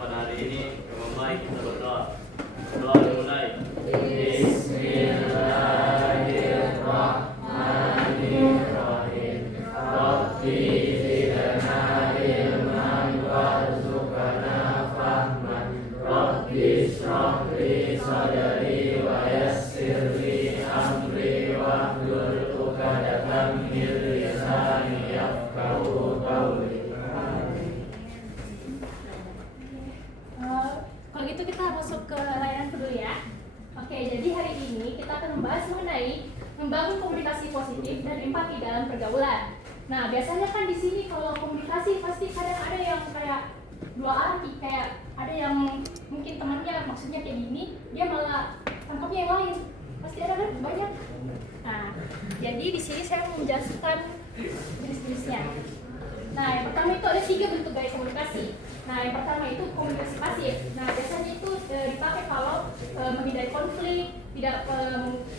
pada hari ini. Yang membaik kita berdoa. Doa dimulai. Bismillahirrahmanirrahim. Rabbi zidna ilman warzuqna fahman. Rabbi shrah li sadri wa yassir li amri wahlul 'uqdatam min lisani yafqahu qawli. Kalau gitu kita masuk ke layanan dulu ya. Oke, jadi hari ini kita akan membahas mengenai membangun komunikasi positif dan empati dalam pergaulan. Nah, biasanya kan di sini kalau komunikasi pasti kadang ada yang kayak dua arti, kayak ada yang mungkin temannya maksudnya kayak gini, dia malah tangkapnya yang lain. Pasti ada kan banyak. Nah, jadi di sini saya mau menjelaskan jenis-jenisnya. Nah, yang pertama itu ada 3 bentuk gaya komunikasi. Nah, yang pertama itu komunikasi pasif. Nah, biasanya itu dipakai kalau menghindari konflik, tidak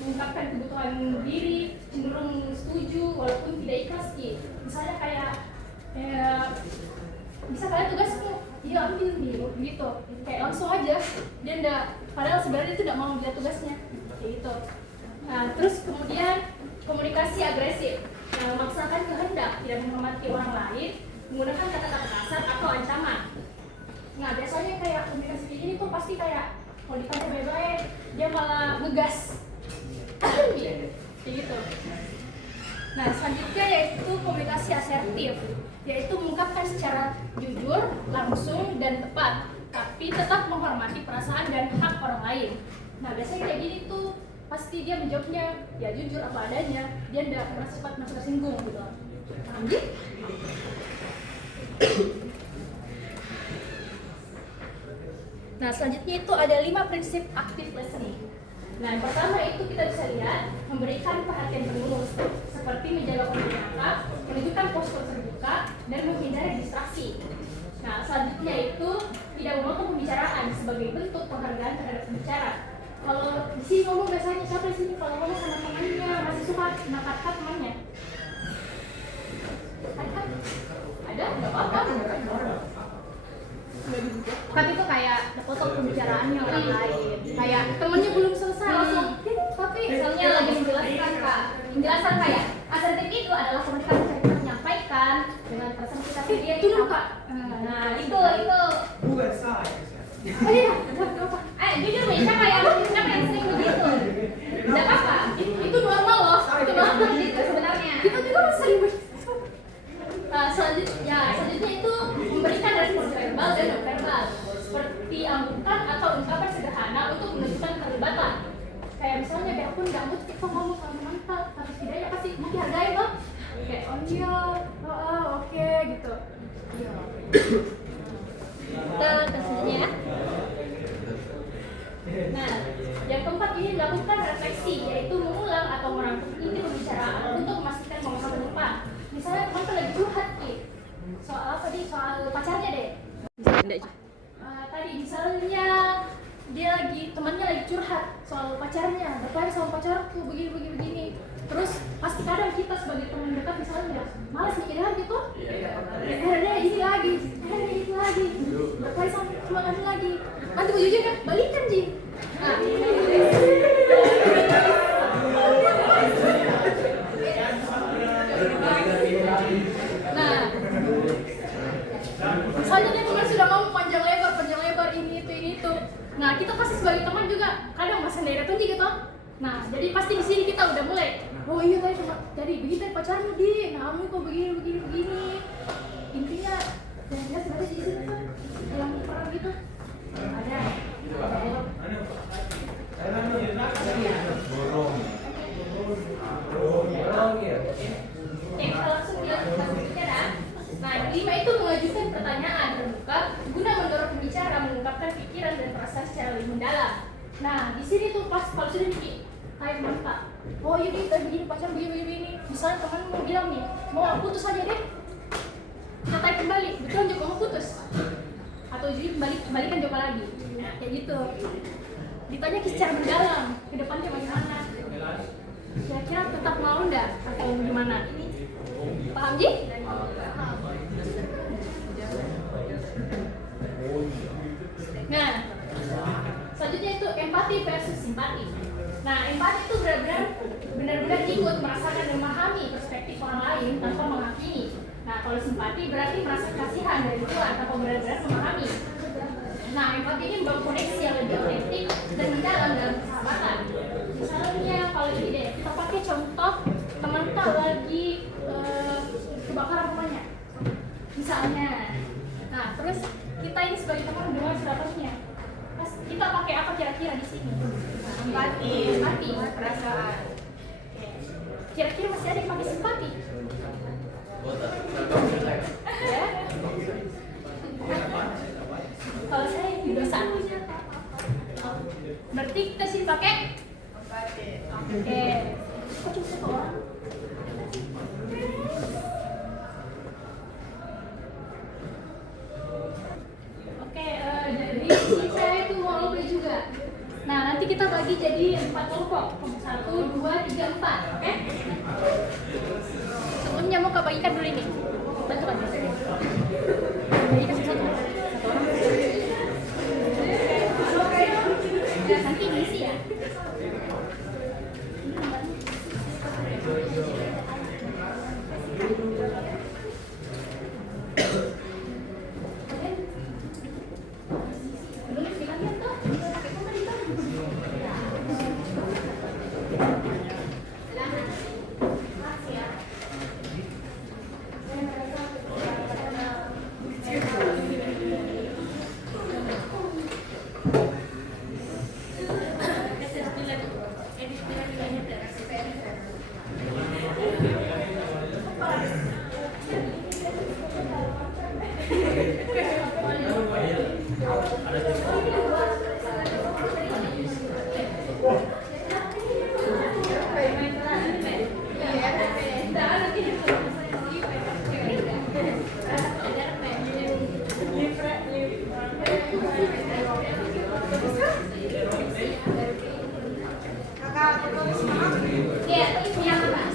mengungkapkan kebutuhan diri, cenderung setuju walaupun tidak ikhlas gitu. Misalnya kayak bisa kalian tugasmu, dia ambil gitu, kayak langsung aja. Dia enggak, padahal sebenarnya itu tidak mau dia tugasnya, kayak gitu. Nah, terus kemudian komunikasi agresif. Memaksakan kehendak, tidak menghormati orang lain, menggunakan kata-kata kasar atau ancaman. Nah, biasanya kayak komunikasi kayak gini tuh pasti kayak kalau ditanya baik-baik, dia malah ngegas. Kayak gitu. Nah, selanjutnya yaitu komunikasi asertif, yaitu mengungkapkan secara jujur, langsung, dan tepat, tapi tetap menghormati perasaan dan hak orang lain. Nah, biasanya kayak gini tuh pasti dia menjawabnya ya jujur apa adanya, dia tidak merasa cepat merasa tersinggung gitu. Lanjut. Nah, selanjutnya itu ada 5 prinsip active listening. Nah, yang pertama itu kita bisa lihat memberikan perhatian penuh, seperti menjaga kondisi menunjukkan postur terbuka dan menghindari distraksi. Nah, selanjutnya itu tidak memotong pembicaraan sebagai bentuk penghargaan terhadap pembicara. Kalau di sini ngomong biasanya siapa di sini kalau ngomong sama temannya masih suka nakar temannya? Ada? Nggak apa-apa. Kan itu kayak potong pembicaraannya orang lain. Kayak temennya belum selesai langsung. Tapi Misalnya lagi menjelaskan kak, penjelasan kayak asertif itu adalah komunikasi yang kita menyampaikan dengan perasaan kita sendiri. itu dulu kak. Nah itu. Oh iya, nggak apa. Jujur nih, siapa yang sering begitu? Tidak apa-apa. Itu normal loh. Itu normal Itu sebenarnya. Kita juga masih sering begitu. Selanjutnya itu memberikan respon verbal dan non verbal, seperti anggukan atau ungkapan sederhana untuk menunjukkan keterlibatan. Kayak misalnya kayak aku nggak mood kita ngomong sama mantan, tapi setidaknya pasti mau dihargai loh. Kayak oh iya, oke gitu. Kita selanjutnya ya. Nah, yang keempat ini dilakukan refleksi, yaitu mengulang atau merangkum inti pembicaraan untuk memastikan pemahaman depan. Misalnya teman tuh lagi curhat nih, soal apa nih? Soal pacarnya deh. Tadi misalnya dia temannya lagi curhat soal pacarnya, bertanya sama pacarku begini. Terus pasti kadang kita sebagai teman dekat misalnya malas mikir gitu. Akhirnya ini lagi, bertanya sama teman lagi. Nanti ujungnya kan balikan Ji. Nah, misalnya dia teman sudah ngomong panjang lebar ini itu. Nah, kita pasti sebagai teman juga kadang masih ngereton gitu. Nah, jadi pasti di sini kita udah mulai. Oh iya tadi begini pacarmu di, nah kamu kok begini. Intinya yang jelas ada di sini tuh yang perang gitu. Ada. Oke, kita langsung lihat selanjutnya dah. Nah, yang 5 itu mengajukan pertanyaan terbuka guna mendorong pembicara mengungkapkan pikiran dan perasaan secara lebih mendalam. Nah, di sini tuh pas kalau sudah nih kayak mantap. Oh iya nih, tadi begini pacar begini. Misalnya temanmu bilang nih, mau aku putus aja deh. Kita tanya kembali, betul juga mau putus? Atau jadi balikan coba lagi. Nah, kayak gitu. Ditanya secara mendalam, ke depannya bagaimana? Kira-kira tetap mau enggak atau gimana? Paham Ji? empati versus simpati. Nah, empati itu benar-benar ikut merasakan dan memahami perspektif orang lain tanpa menghakimi. Nah, kalau simpati berarti merasa kasihan dari Tuhan tanpa benar-benar memahami. Nah, empati ini membangun koneksi yang lebih otentik dan mendalam dalam persahabatan. Misalnya, kalau ini deh, kita pakai contoh teman kita lagi kebakaran rumahnya. Misalnya, nah terus kita ini sebagai teman dengar ceritaannya. Kita pakai apa kira-kira di sini? Empati, perasaan. Kira-kira masih ada yang pakai simpati? Ya? Kalau saya biasa. Berarti kita sih pakai empati. Oke. Kok cuma satu orang? Jadi saya itu mau lomba juga. Nah, nanti kita bagi jadi 4 kelompok. 1, 2, 3, 4. Oke? Sebelumnya mau kebagikan dulu ini. Bantu kan? Bagikan satu. Nanti diisi ya.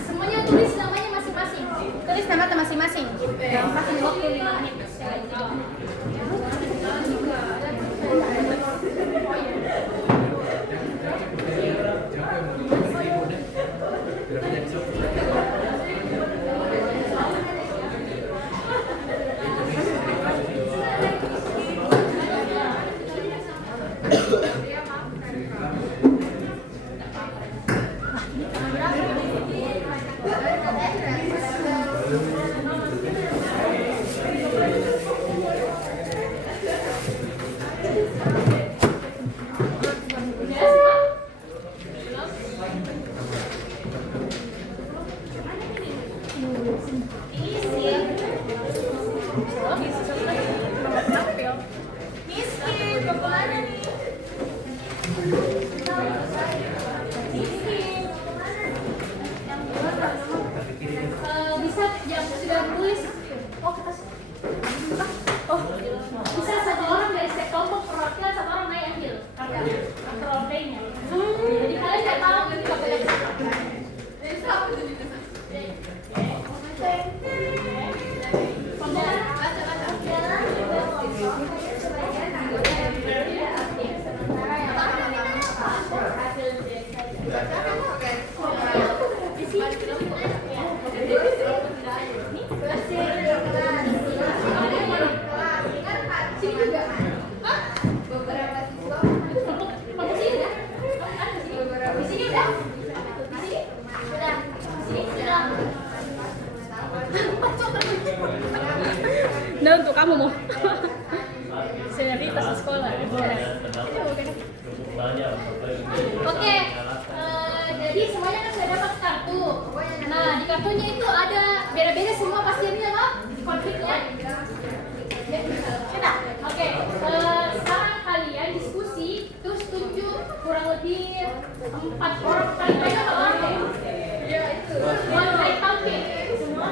Semuanya tulis namanya masing-masing. Tulis nama masing-masing. Masing waktu 5 menit. Bisa yang sudah tulis. Bisa satu orang dari setiap kelompok perwakilan, satu orang naik ambil aktor roleplaynya. Jadi kalian nggak tahu ini nggak boleh. Nah, untuk kamu mau senioritas di sekolah. Oke, jadi semuanya kan sudah dapat kartu. Nah, di kartunya itu ada beda-beda semua pasiennya loh, konfliknya. Oke, sekarang kalian diskusi, terus tunjuk kurang lebih 4 orang paling banyak orang. Ya itu. One night talking. Semua.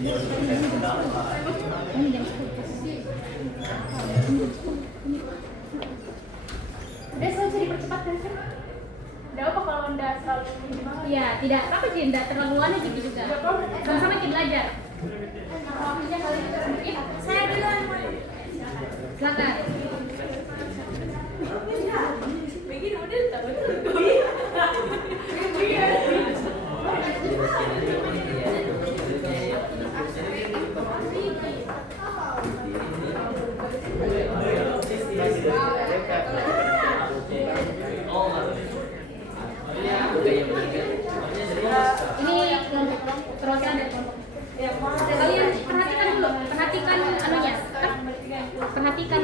Udah bisa dipercepat kan? Udah apa kalau anda selalu gimana? Iya, tidak apa sih, tidak terlalu aneh gitu juga. Sama-sama kita belajar. Waktunya kali itu sedikit. Saya duluan. Silakan. Begini udah tahu. Ini perwakilan dari kelompok. Kalian perhatikan dulu, perhatikan anunya. Perhatikan.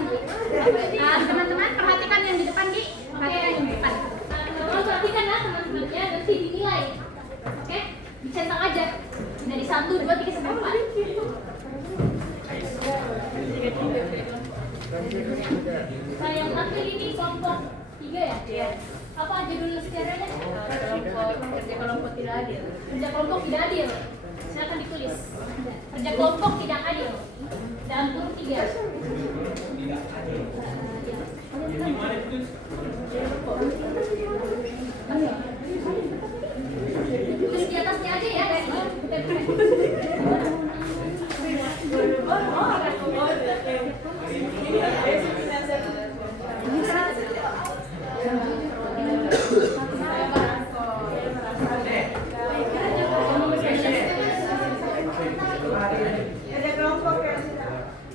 Teman-teman perhatikan yang di depan, Gi. Perhatikan yang di depan. Teman-teman perhatikan lah teman-temannya, nanti dinilai. Oke? Dicentang aja. Dari 1, 2, 3 sampai 4. Nah, yang satu ini kelompok 3 ya? Iya. Apa judul sejarahnya? Kerja kelompok tidak adil. Kerja kelompok tidak adil. Silakan ditulis. Kerja kelompok tidak adil. Dan turun 3. Tulis di atasnya aja ya.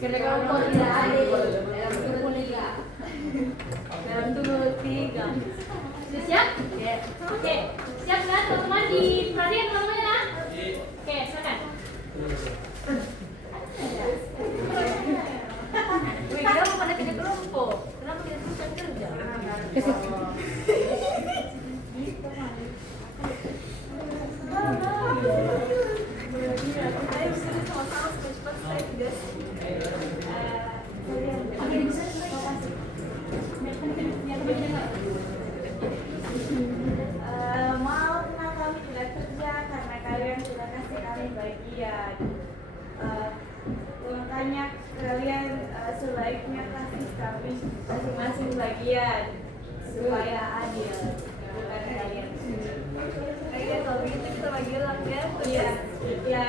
Kerja kelompok tidak adil dalam turun 3. Dalam turun 3. Sudah siap? Oke. Siap kan teman-teman? Diperhatikan teman-teman ya? Oke, silakan. Wih, kita mau pada kerja kelompok. Kenapa kita susah kerja? Maaf karena kami tidak kerja karena kalian sudah kasih kami bagian. Makanya kalian sebaiknya kasih kami masing-masing bagian supaya adil. Bukan kalian. Oke, kalau begitu kita bagi ulang ya. Iya. Ya.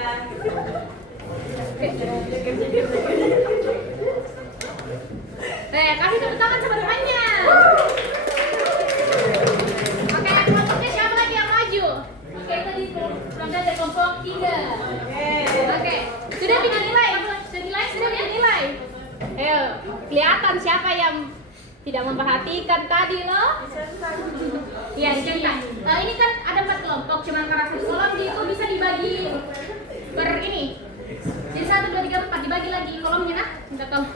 Kasih tepuk tangan sama depannya. Oke, kelompoknya siapa lagi yang maju? Oke, tadi kelompok dari kelompok 3. Oke, sudah dinilai. Sudah dinilai. Ayo, kelihatan siapa yang tidak memperhatikan tadi loh. Iya, dicentang. Ini kan ada 4 kelompok, cuma karena satu kolom itu bisa dibagi ber ini. Jadi 1, 2, 3, 4 dibagi lagi kolomnya nah. Minta tolong.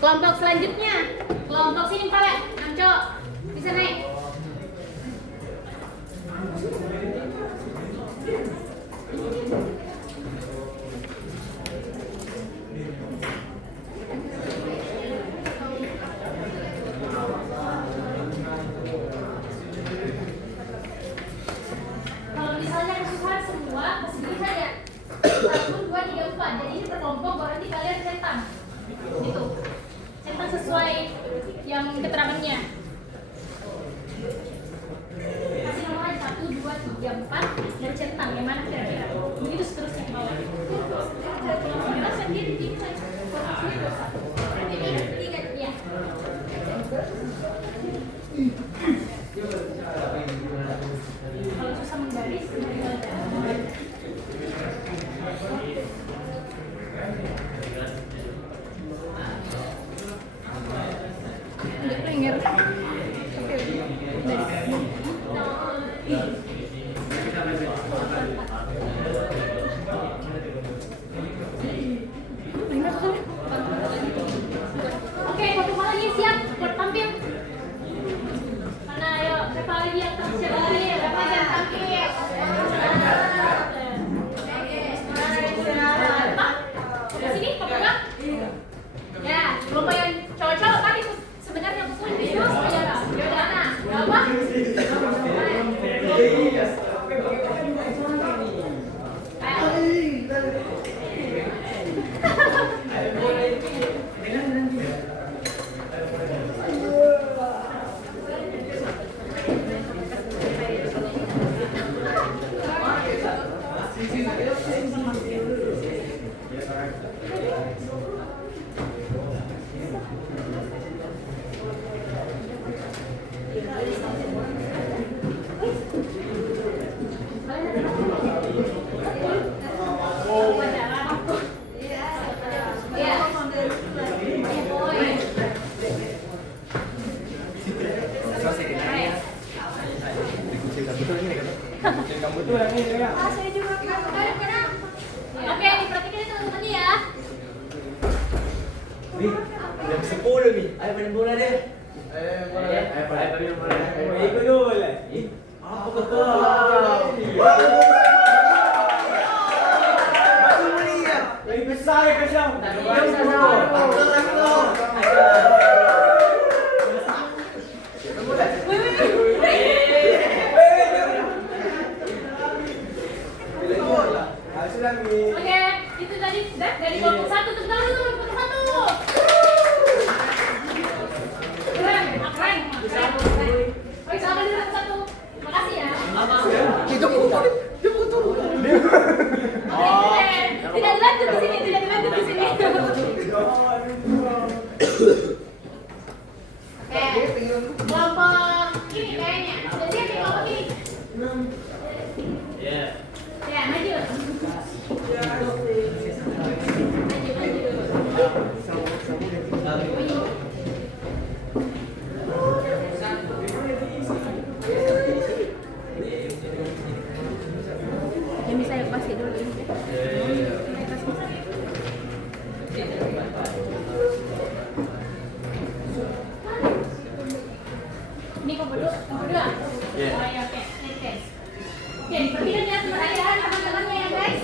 Kelompok selanjutnya, kelompok sini Pak, Anco, bisa naik. Kalau misalnya kesusahan semua, kesini saja. 1, 2, 3, 4. Jadi ini berkelompok, berarti kalian centang. Gitu. Centang sesuai yang keterangannya. Kasih nomor aja 1, 2, 3, 4 dan centang yang mana kira-kira. Begitu seterusnya ke bawah. Kita sendiri dimulai. Iya. Kalau susah menggaris, oke, foto lagi siap buat tampil. Mana ayo, siapa lagi yang siapa lagi? Siapa yang tampil? Pak, ke sini, Pak Pegang. Ya, kelompok yang cowok-cowok tadi tuh sebenarnya pun itu ya udah, nah, apa? Saya juga kan. Oke, diperhatikan teman-teman ya. Jam 10 nih. Ayo main bola deh. Ayo main bola. Ikut dulu. Apa betul? Lebih besar ya Kasam. Oke, itu tadi dari kelompok 1 tepuk tangan dulu kelompok 1. Keren, keren. Oke, sama di kelompok 1. Makasih ya. Oke, tidak dilanjut di sini, tidak dilanjut di sini. Oke, kelompok ini kayaknya. Jadi di kelompok ini. Ya. Ya, maju. Yang bisa ya pasti dulu ini. Ini kelompok 2. Iya. Oh, ya, oke. Next. Oke, perhatikan ya pertanyaan teman-temannya ya guys.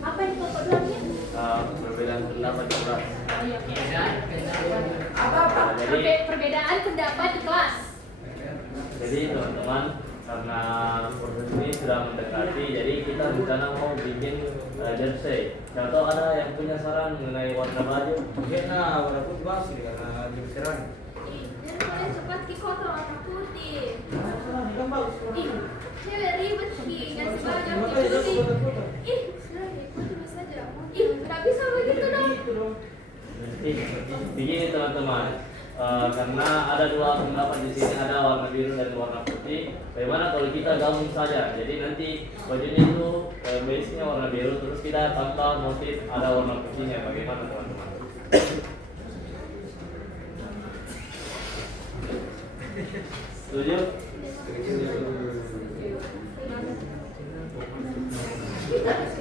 Apa yang kelompok 2-nya? Perbedaan pendapat di kelas. Oh, iya, oke. Jadi, Perbedaan pendapat di kelas. jadi teman-teman, karena proses ini sudah mendekati, jadi kita rencana mau bikin jersey. Siapa tahu ada yang punya saran mengenai warna baju? Iya, nah, warna putih bagus nih karena lebih serang. Jadi mulai cepat ki kotor warna putih. Kan bagus. Ih, cewek ribet ki ngasih baju warna Makanya putih. aku warna putih. Ih, sudah ikut terus saja. Ih, nggak bisa begitu dong. Gitu dong. Begini teman-teman, karena ada dua pendapat di sini, ada warna biru dan warna putih. Bagaimana kalau kita gabung saja? Jadi nanti bajunya itu base-nya warna biru, terus kita tambah motif ada warna putihnya. Bagaimana teman-teman? Setuju?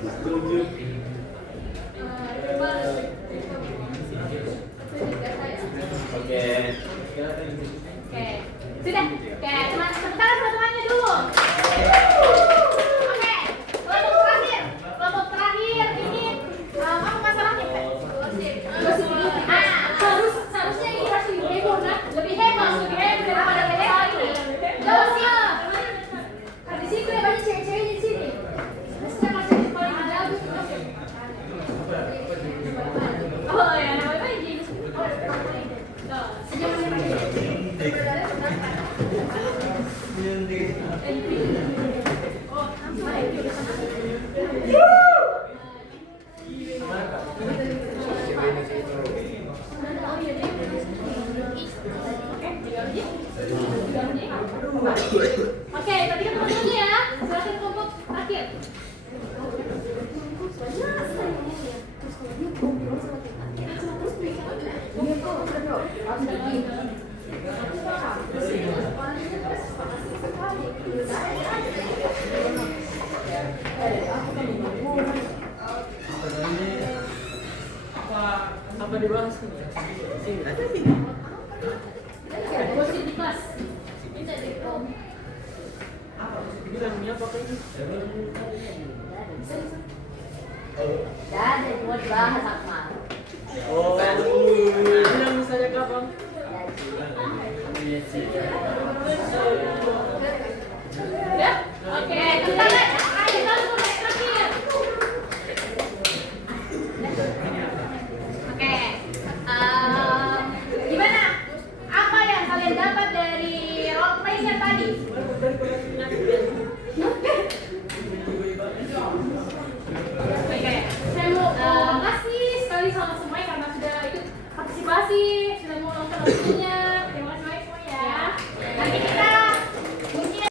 Setuju. Oke. Oke. Sudah. Oke, teman-temannya dulu. Oke. Kelompok terakhir ini apa masalahnya, Pak? Seharusnya ini harus lebih heboh, nah. Lebih heboh daripada ini. Jauh. Di situ ya banyak cewek-cewek di sini. Harusnya masih paling bagus. Oh ya, namanya apa ini? Oke, tadi kan teman-teman ya. Silakan kelompok terakhir. Apa dibahas? Gosip di kelas. Bilangnya pakai ini. Dan buat bahas Akmal. Oh, bilang misalnya kapan? Ya? Oke, tentang